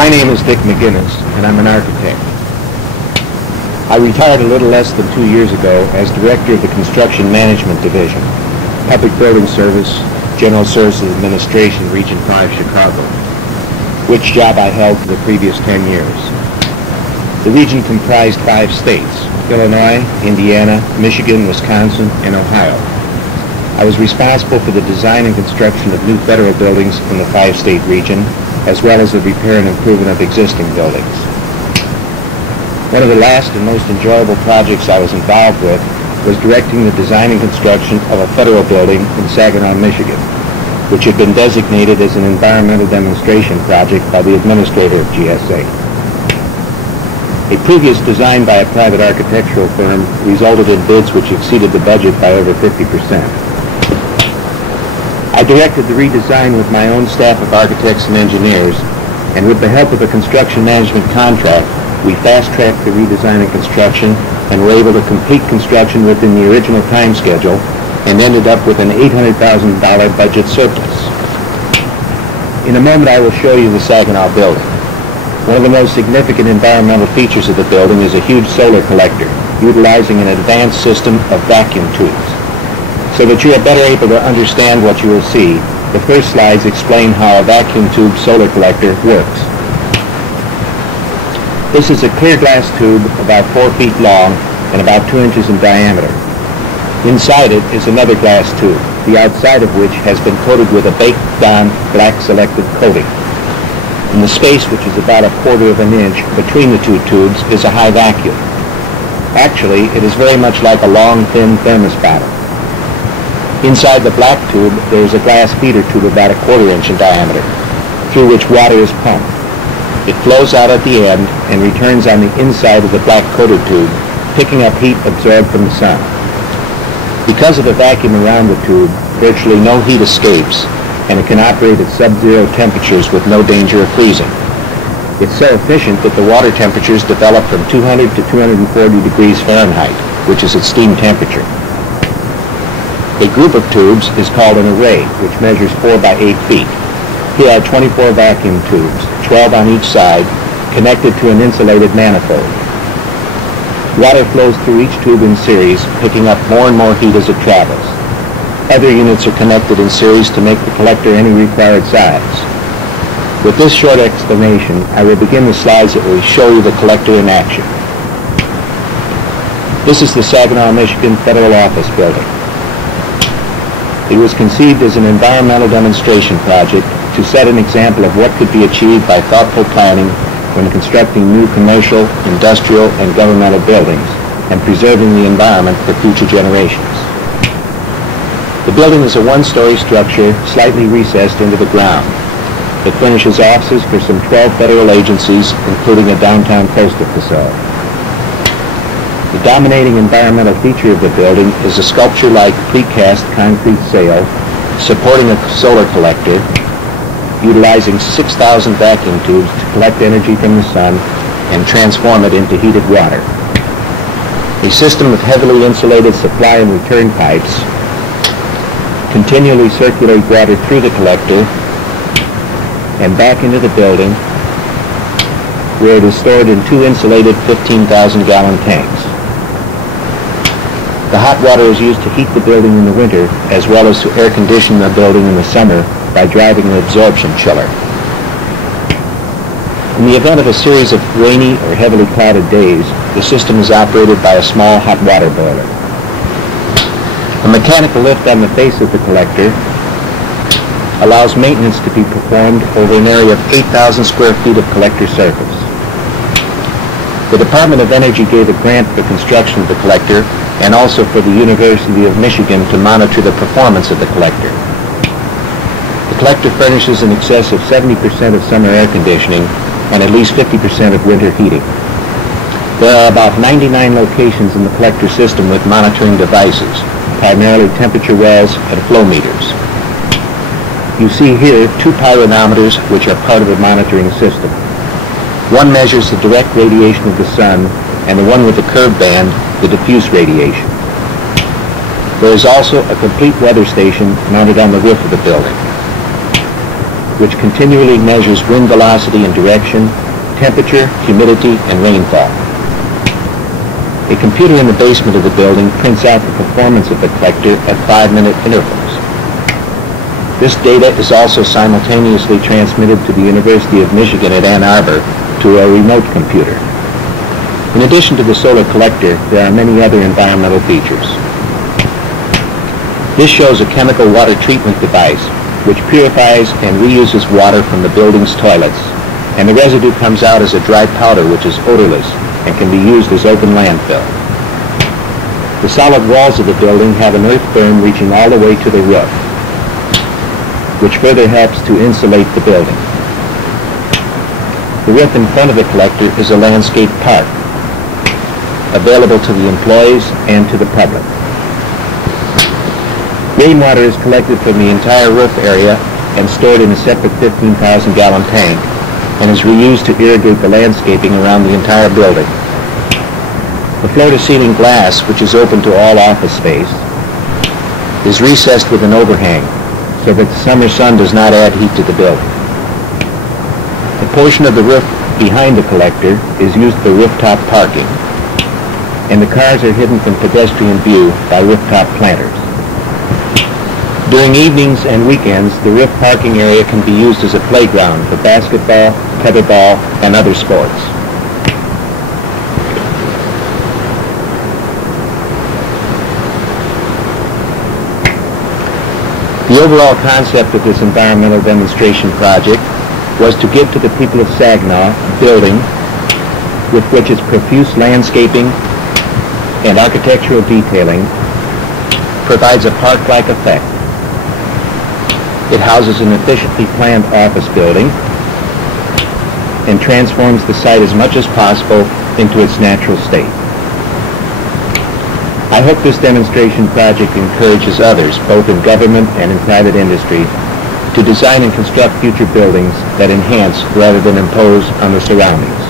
My name is McGinnis, and I'm an architect. I retired a little less than 2 years ago as Director of the Construction Management Division, Public Building Service, General Services Administration, Region 5, Chicago, which job I held for the previous 10 years. The region comprised 5 states: Illinois, Indiana, Michigan, Wisconsin, and Ohio. I was responsible for the design and construction of new federal buildings in the 5-state region, as well as the repair and improvement of existing buildings. One of the last and most enjoyable projects I was involved with was directing the design and construction of a federal building in Saginaw, Michigan, which had been designated as an environmental demonstration project by the administrator of GSA. A previous design by a private architectural firm resulted in bids which exceeded the budget by over 50%. I directed the redesign with my own staff of architects and engineers, and with the help of a construction management contract, we fast-tracked the redesign and construction and were able to complete construction within the original time schedule and ended up with an $800,000 budget surplus. In a moment I will show you the Saginaw building. One of the most significant environmental features of the building is a huge solar collector, utilizing an advanced system of vacuum tubes. So that you are better able to understand what you will see, the first slides explain how a vacuum tube solar collector works. This is a clear glass tube about 4 feet long and about 2 inches in diameter. Inside it is another glass tube, the outside of which has been coated with a baked-on black selective coating. In the space, which is about 1/4 of an inch between the two tubes, is a high vacuum. Actually, it is very much like a long, thin thermos bottle. Inside the black tube, there is a glass feeder tube about 1/4 inch in diameter, through which water is pumped. It flows out at the end and returns on the inside of the black coated tube, picking up heat absorbed from the sun. Because of the vacuum around the tube, virtually no heat escapes, and it can operate at sub-zero temperatures with no danger of freezing. It's so efficient that the water temperatures develop from 200 to 240 degrees Fahrenheit, which is its steam temperature. A group of tubes is called an array, which measures 4 by 8 feet. Here are 24 vacuum tubes, 12 on each side, connected to an insulated manifold. Water flows through each tube in series, picking up more and more heat as it travels. Other units are connected in series to make the collector any required size. With this short explanation, I will begin the slides that will show you the collector in action. This is the Saginaw, Michigan Federal Office Building. It was conceived as an environmental demonstration project to set an example of what could be achieved by thoughtful planning when constructing new commercial, industrial, and governmental buildings and preserving the environment for future generations. The building is a 1-story structure slightly recessed into the ground. It furnishes offices for some 12 federal agencies, including a downtown postal facility. The dominating environmental feature of the building is a sculpture-like precast concrete sail supporting a solar collector, utilizing 6,000 vacuum tubes to collect energy from the sun and transform it into heated water. A system of heavily insulated supply and return pipes continually circulate water through the collector and back into the building, where it is stored in 2 insulated 15,000-gallon tanks. The hot water is used to heat the building in the winter, as well as to air condition the building in the summer by driving an absorption chiller. In the event of a series of rainy or heavily clouded days, the system is operated by a small hot water boiler. A mechanical lift on the face of the collector allows maintenance to be performed over an area of 8,000 square feet of collector surface. The Department of Energy gave a grant for construction of the collector and also for the University of Michigan to monitor the performance of the collector. The collector furnishes in excess of 70% of summer air conditioning and at least 50% of winter heating. There are about 99 locations in the collector system with monitoring devices, primarily temperature wells and flow meters. You see here 2 pyranometers which are part of the monitoring system. One measures the direct radiation of the sun, and the one with the curved band, the diffuse radiation. There is also a complete weather station mounted on the roof of the building. which continually measures wind velocity and direction, temperature, humidity, and rainfall. A computer in the basement of the building prints out the performance of the collector at 5-minute intervals. This data is also simultaneously transmitted to the University of Michigan at Ann Arbor to a remote computer. In addition to the solar collector, there are many other environmental features. This shows a chemical water treatment device which purifies and reuses water from the building's toilets, and the residue comes out as a dry powder which is odorless and can be used as open landfill. The solid walls of the building have an earth berm reaching all the way to the roof, which further helps to insulate the building. The roof in front of the collector is a landscape park, available to the employees and to the public. Rainwater is collected from the entire roof area and stored in a separate 15,000-gallon tank and is reused to irrigate the landscaping around the entire building. The floor-to-ceiling glass, which is open to all office space, is recessed with an overhang so that the summer sun does not add heat to the building. A portion of the roof behind the collector is used for rooftop parking, and the cars are hidden from pedestrian view by rooftop planters. During evenings and weekends, the roof parking area can be used as a playground for basketball, tetherball, and other sports. The overall concept of this environmental demonstration project was to give to the people of Saginaw a building with which its profuse landscaping and architectural detailing provides a park-like effect. It houses an efficiently planned office building and transforms the site as much as possible into its natural state. I hope this demonstration project encourages others, both in government and in private industry, to design and construct future buildings that enhance rather than impose on the surroundings.